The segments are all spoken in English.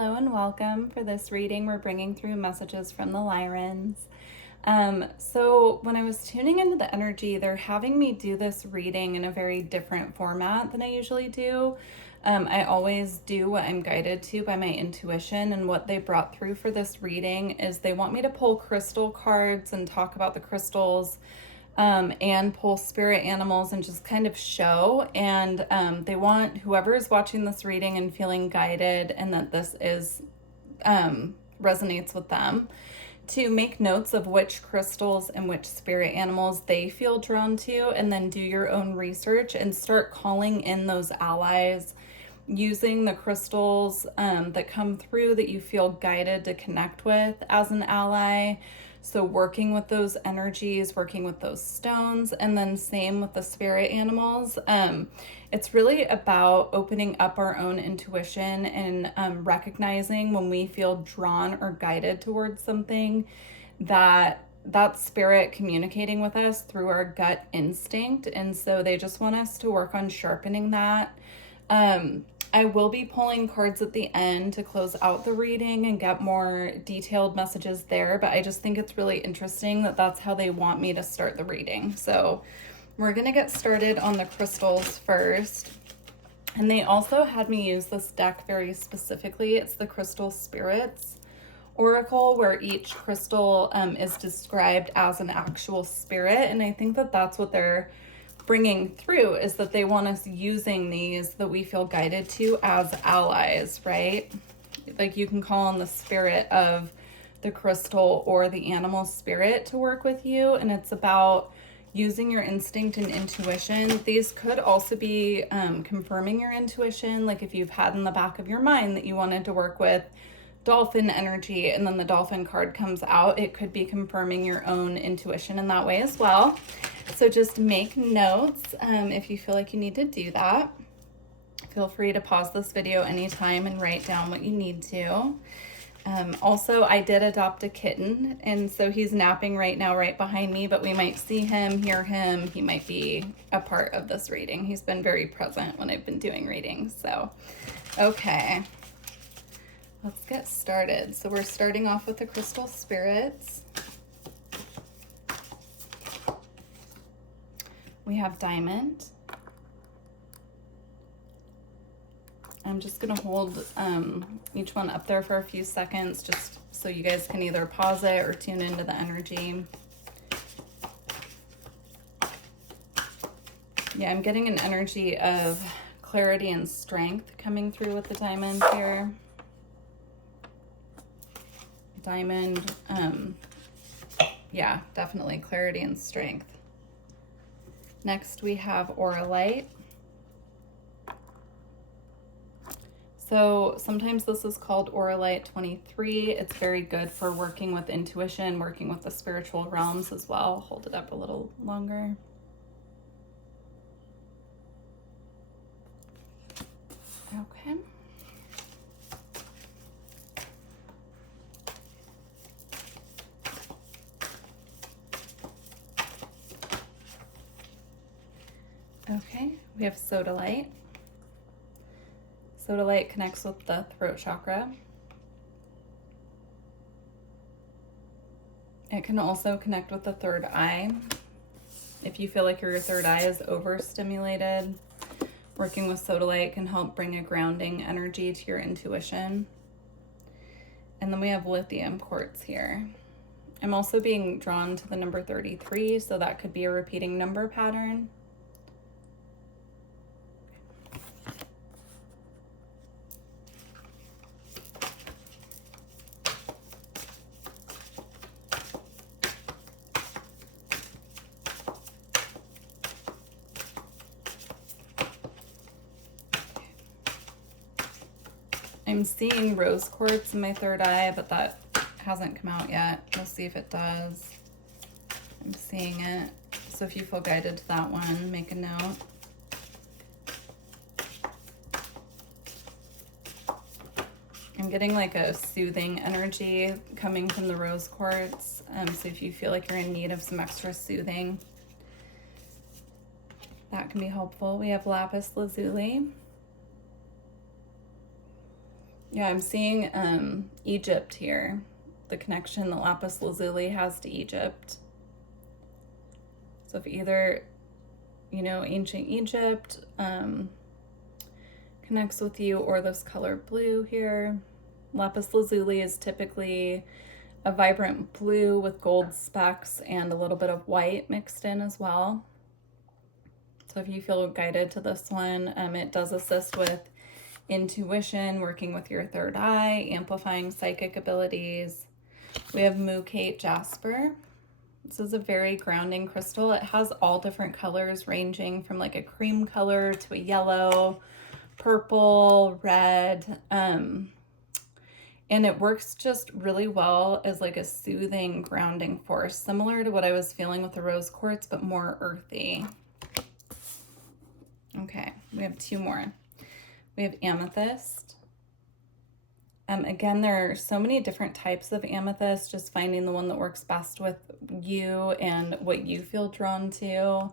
Hello and welcome. For this reading, we're bringing through messages from the Lyrans. So when I was tuning into the energy, they're having me do this reading in a very different format than I usually do. I always do what I'm guided to by my intuition, and what they brought through for this reading is they want me to pull crystal cards and talk about the crystals, and pull spirit animals and just kind of show. And they want whoever is watching this reading and feeling guided and that this is resonates with them to make notes of which crystals and which spirit animals they feel drawn to, and then do your own research and start calling in those allies using the crystals that come through that you feel guided to connect with as an ally. So working with those energies, working with those stones, and then same with the spirit animals. It's really about opening up our own intuition and recognizing when we feel drawn or guided towards something, that spirit communicating with us through our gut instinct. And so they just want us to work on sharpening that. I will be pulling cards at the end to close out the reading and get more detailed messages there, but I just think it's really interesting that that's how they want me to start the reading. So we're going to get started on the crystals first. And they also had me use this deck very specifically. It's the Crystal Spirits Oracle, where each crystal is described as an actual spirit. And I think that that's what they're bringing through, is that they want us using these that we feel guided to as allies, right? Like you can call on the spirit of the crystal or the animal spirit to work with you, and it's about using your instinct and intuition. These could also be confirming your intuition, like if you've had in the back of your mind that you wanted to work with dolphin energy and then the dolphin card comes out, it could be confirming your own intuition in that way as well. So just make notes if you feel like you need to do that. Feel free to pause this video anytime and write down what you need to. Also, I did adopt a kitten, and so he's napping right now right behind me, but we might see him, hear him. He might be a part of this reading. He's been very present when I've been doing readings. So, okay. Let's get started. So we're starting off with the crystal spirits. We have diamond. I'm just going to hold each one up there for a few seconds just so you guys can either pause it or tune into the energy. Yeah, I'm getting an energy of clarity and strength coming through with the diamond here. Diamond, yeah, definitely clarity and strength. Next we have Auralite. So sometimes this is called Auralite 23. It's very good for working with intuition, working with the spiritual realms as well. Hold it up a little longer. Okay. Okay, we have Sodalite. Sodalite connects with the throat chakra. It can also connect with the third eye. If you feel like your third eye is overstimulated, working with Sodalite can help bring a grounding energy to your intuition. And then we have lithium quartz here. I'm also being drawn to the number 33, so that could be a repeating number pattern. I'm seeing rose quartz in my third eye, but that hasn't come out yet. We'll see if it does. I'm seeing it. So if you feel guided to that one, make a note. I'm getting like a soothing energy coming from the rose quartz. So if you feel like you're in need of some extra soothing, that can be helpful. We have lapis lazuli. Yeah, I'm seeing Egypt here, the connection that lapis lazuli has to Egypt. So if either, you know, ancient Egypt connects with you, or this color blue here. Lapis lazuli is typically a vibrant blue with gold specks and a little bit of white mixed in as well. So if you feel guided to this one, it does assist with intuition, working with your third eye, amplifying psychic abilities. We have Mookate Jasper. This is a very grounding crystal. It has all different colors ranging from like a cream color to a yellow, purple, red, and it works just really well as like a soothing, grounding force, similar to what I was feeling with the rose quartz, but more earthy. Okay, we have two more. We have amethyst. Again, there are so many different types of amethyst, just finding the one that works best with you and what you feel drawn to.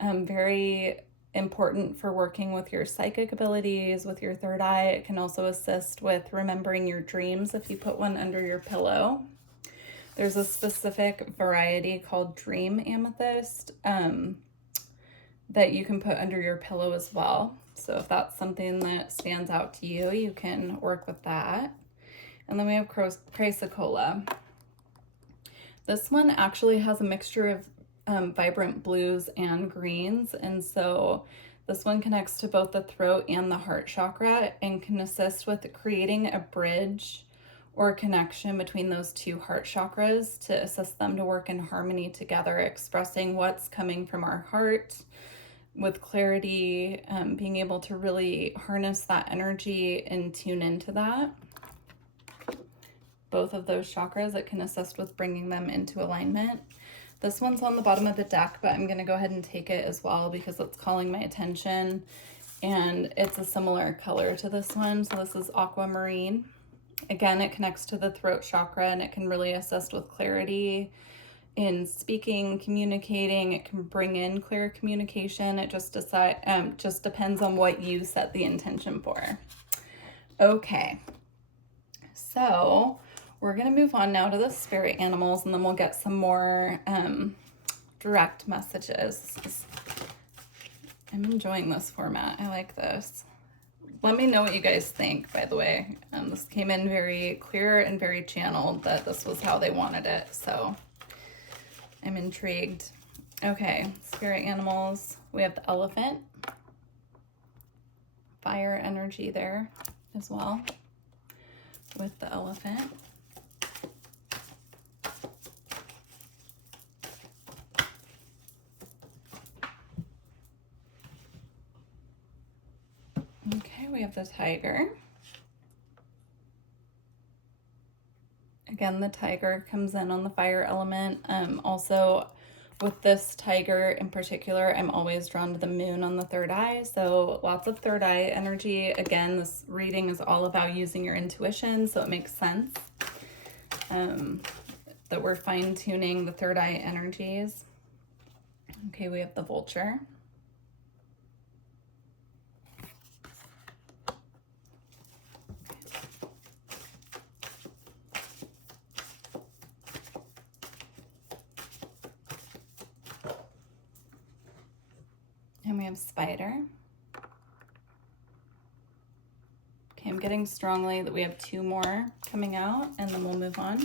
Very important for working with your psychic abilities, with your third eye. It can also assist with remembering your dreams if you put one under your pillow. There's a specific variety called dream amethyst that you can put under your pillow as well. So if that's something that stands out to you, you can work with that. And then we have chrysocolla. This one actually has a mixture of vibrant blues and greens, and so this one connects to both the throat and the heart chakra and can assist with creating a bridge or connection between those two heart chakras to assist them to work in harmony together, expressing what's coming from our heart with clarity, being able to really harness that energy and tune into that. Both of those chakras, it can assist with bringing them into alignment. This one's on the bottom of the deck, but I'm going to go ahead and take it as well because it's calling my attention, and it's a similar color to this one. So this is aquamarine. Again, it connects to the throat chakra, and it can really assist with clarity in speaking, communicating. It can bring in clear communication. It just depends on what you set the intention for. Okay, so we're gonna move on now to the spirit animals, and then we'll get some more direct messages. I'm enjoying this format. I like this. Let me know what you guys think, by the way. This came in very clear and very channeled that this was how they wanted it, so I'm intrigued. Okay, spirit animals. We have the elephant. Fire energy there as well with the elephant. Okay, we have the tiger. Again, the tiger comes in on the fire element. Also, with this tiger in particular, I'm always drawn to the moon on the third eye. So lots of third eye energy. Again, this reading is all about using your intuition, so it makes sense that we're fine-tuning the third eye energies. Okay, we have the vulture. And we have spider. Okay, I'm getting strongly that we have two more coming out, and then we'll move on.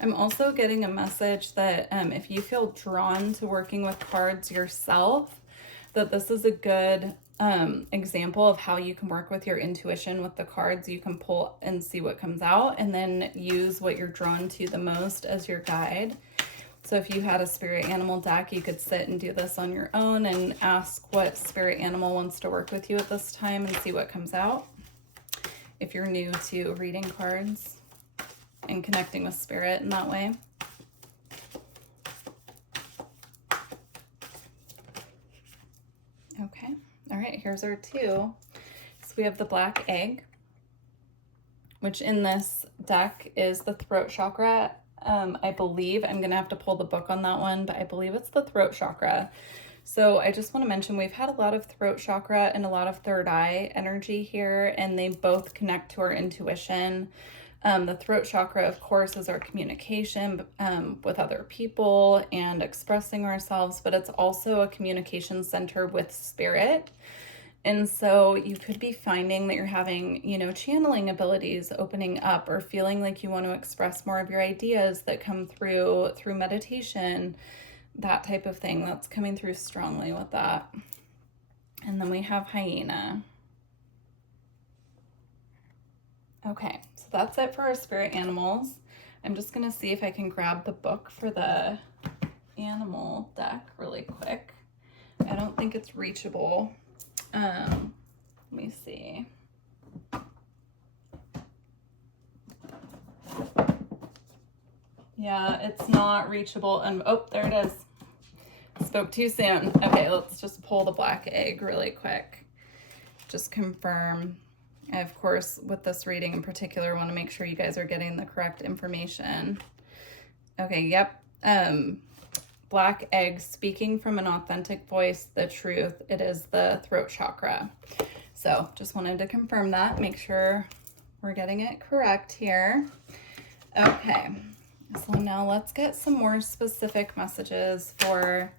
I'm also getting a message that if you feel drawn to working with cards yourself, that this is a good example of how you can work with your intuition with the cards. You can pull and see what comes out, and then use what you're drawn to the most as your guide. So if you had a spirit animal deck, you could sit and do this on your own and ask what spirit animal wants to work with you at this time and see what comes out. If you're new to reading cards and connecting with spirit in that way. Okay, all right, here's our two. So we have the black egg, which in this deck is the throat chakra. I believe, I'm gonna have to pull the book on that one, but I believe it's the throat chakra. So I just want to mention we've had a lot of throat chakra and a lot of third eye energy here, and they both connect to our intuition. The throat chakra, of course, is our communication with other people and expressing ourselves, but it's also a communication center with spirit. And so you could be finding that you're having, channeling abilities opening up, or feeling like you want to express more of your ideas that come through meditation, that type of thing. That's coming through strongly with that. And then we have hyena. Okay, so that's it for our spirit animals. I'm just going to see if I can grab the book for the animal deck really quick. I don't think it's reachable. Let me see. Yeah, it's not reachable. And oh, there it is. Spoke too soon. Okay, let's just pull the black egg really quick. Just confirm. I, of course, with this reading in particular, want to make sure you guys are getting the correct information. Okay, yep. Black egg, speaking from an authentic voice, the truth. It is the throat chakra. So just wanted to confirm that, make sure we're getting it correct here. Okay, so now let's get some more specific messages for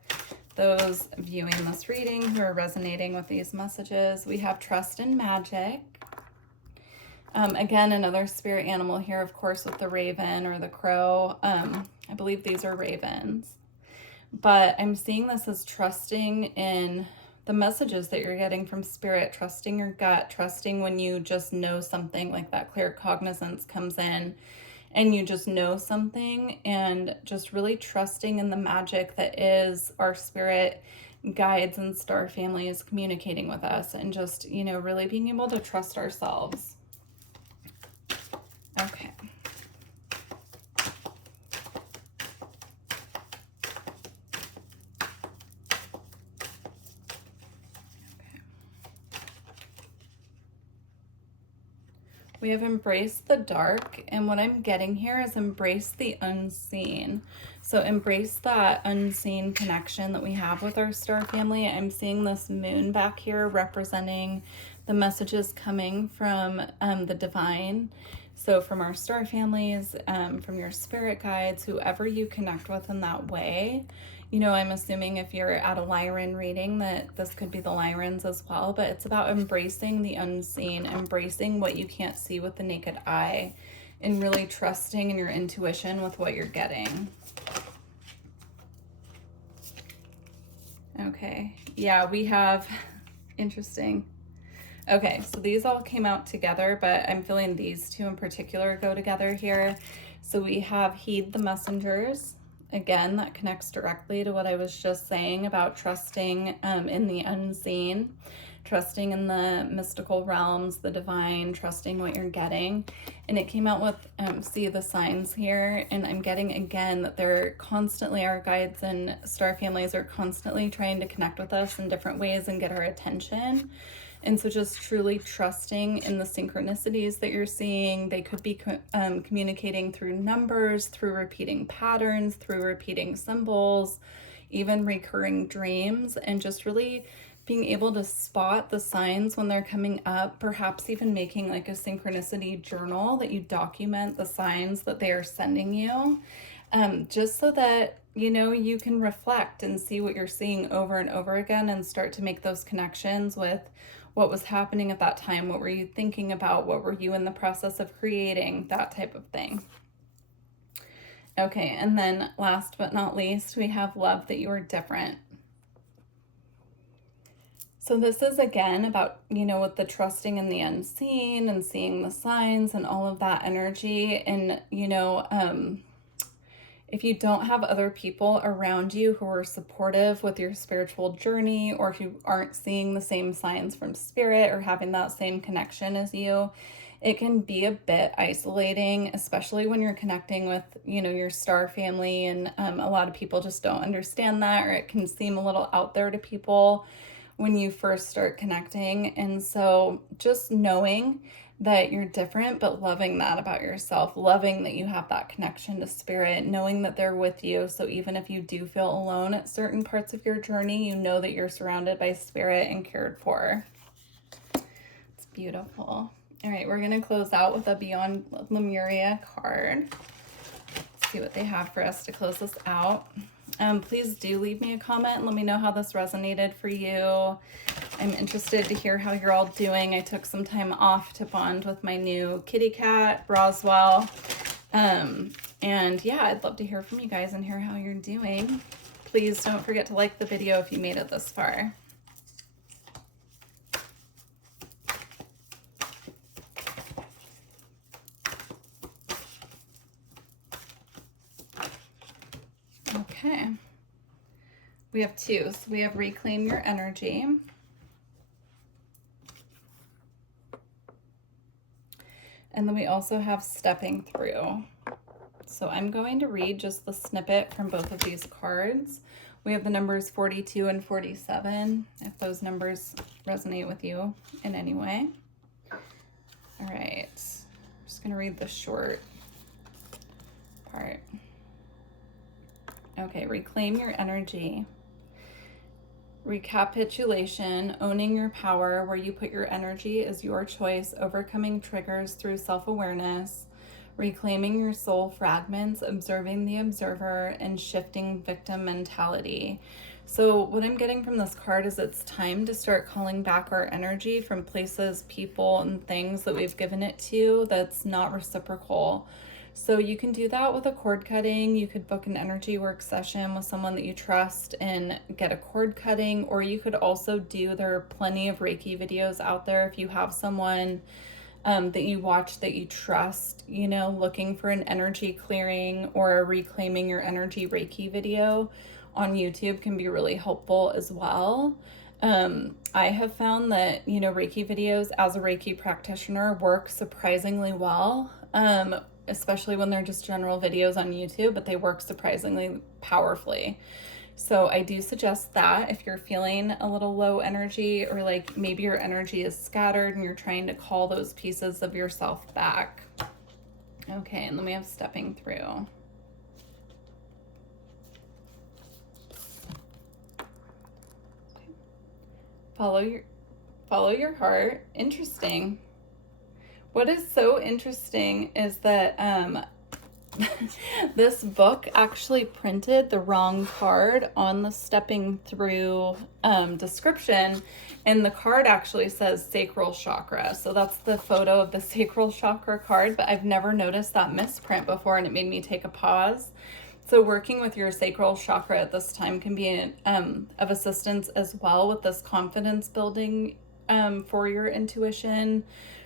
those viewing this reading who are resonating with these messages. We have trust and magic. Again, another spirit animal here, of course, with the raven or the crow. I believe these are ravens. But I'm seeing this as trusting in the messages that you're getting from spirit, trusting your gut, trusting when you just know something, like that clear cognizance comes in and you just know something, and just really trusting in the magic that is our spirit guides and star families communicating with us, and just, really being able to trust ourselves. Okay. We have embraced the dark, and what I'm getting here is embrace the unseen. So embrace that unseen connection that we have with our star family. I'm seeing this moon back here representing the messages coming from the divine. So from our star families, from your spirit guides, whoever you connect with in that way. I'm assuming if you're at a Lyran reading that this could be the Lyrans as well, but it's about embracing the unseen, embracing what you can't see with the naked eye, and really trusting in your intuition with what you're getting. Okay, yeah, we have, interesting. Okay, so these all came out together, but I'm feeling these two in particular go together here. So we have heed the messengers. Again, that connects directly to what I was just saying about trusting in the unseen, trusting in the mystical realms, the divine, trusting what you're getting. And it came out with, see the signs here, and I'm getting again that they're constantly, our guides and star families are constantly trying to connect with us in different ways and get our attention. And so just truly trusting in the synchronicities that you're seeing. They could be communicating through numbers, through repeating patterns, through repeating symbols, even recurring dreams, and just really being able to spot the signs when they're coming up, perhaps even making like a synchronicity journal that you document the signs that they are sending you, just so that you can reflect and see what you're seeing over and over again, and start to make those connections with what was happening at that time. What were you thinking about? What were you in the process of creating? That type of thing. Okay, and then last but not least, we have love that you are different. So this is again about, with the trusting in the unseen and seeing the signs and all of that energy. And, if you don't have other people around you who are supportive with your spiritual journey, or who aren't seeing the same signs from spirit or having that same connection as you, it can be a bit isolating, especially when you're connecting with, your star family. And a lot of people just don't understand that, or it can seem a little out there to people when you first start connecting. And so just knowing that you're different, but loving that about yourself, loving that you have that connection to spirit, knowing that they're with you. So even if you do feel alone at certain parts of your journey, you know that you're surrounded by spirit and cared for. It's beautiful. All right, we're going to close out with a Beyond Lemuria card. Let's see what they have for us to close this out. Please do leave me a comment and let me know how this resonated for you. I'm interested to hear how you're all doing. I took some time off to bond with my new kitty cat, Roswell. And yeah, I'd love to hear from you guys and hear how you're doing. Please don't forget to like the video if you made it this far. Okay. We have two. So we have Reclaim Your Energy. And then we also have Stepping Through. So I'm going to read just the snippet from both of these cards. We have the numbers 42 and 47, if those numbers resonate with you in any way. All right, I'm just gonna read the short part. Okay, reclaim your energy. Recapitulation, owning your power, where you put your energy is your choice, overcoming triggers through self-awareness, reclaiming your soul fragments, observing the observer, and shifting victim mentality. So what I'm getting from this card is it's time to start calling back our energy from places, people, and things that we've given it to that's not reciprocal. So you can do that with a cord cutting. You could book an energy work session with someone that you trust and get a cord cutting, or you could also there are plenty of Reiki videos out there if you have someone that you watch that you trust, you know, looking for an energy clearing or a reclaiming your energy Reiki video on YouTube can be really helpful as well. I have found that, you know, Reiki videos as a Reiki practitioner work surprisingly well. Especially when they're just general videos on YouTube, but they work surprisingly powerfully. So I do suggest that if you're feeling a little low energy, or like maybe your energy is scattered and you're trying to call those pieces of yourself back. Okay, and then we have Stepping Through. Okay. Follow your heart. Interesting. What is so interesting is that this book actually printed the wrong card on the Stepping Through description, and the card actually says sacral chakra. So that's the photo of the sacral chakra card, but I've never noticed that misprint before, and it made me take a pause. So working with your sacral chakra at this time can be of assistance as well with this confidence building for your intuition,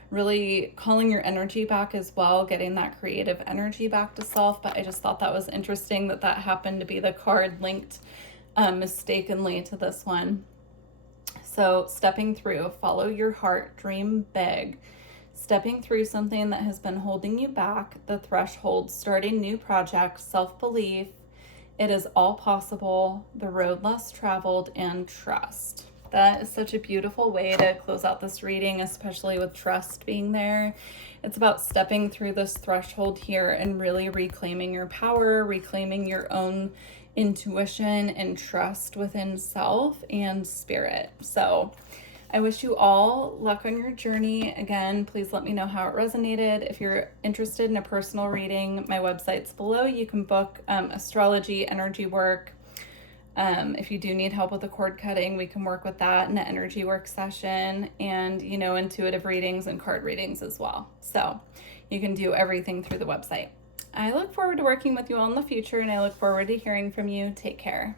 really calling your energy back as well, getting that creative energy back to self. But I just thought that was interesting that happened to be the card linked mistakenly to this one. So Stepping Through, follow your heart, dream big. Stepping through something that has been holding you back, the threshold, starting new projects, self-belief. It is all possible, the road less traveled, and trust. That is such a beautiful way to close out this reading, especially with trust being there. It's about stepping through this threshold here and really reclaiming your power, reclaiming your own intuition and trust within self and spirit. So I wish you all luck on your journey. Again, please let me know how it resonated. If you're interested in a personal reading, my website's below. You can book astrology, energy work. If you do need help with the cord cutting, we can work with that in an energy work session, and, you know, intuitive readings and card readings as well. So you can do everything through the website. I look forward to working with you all in the future, and I look forward to hearing from you. Take care.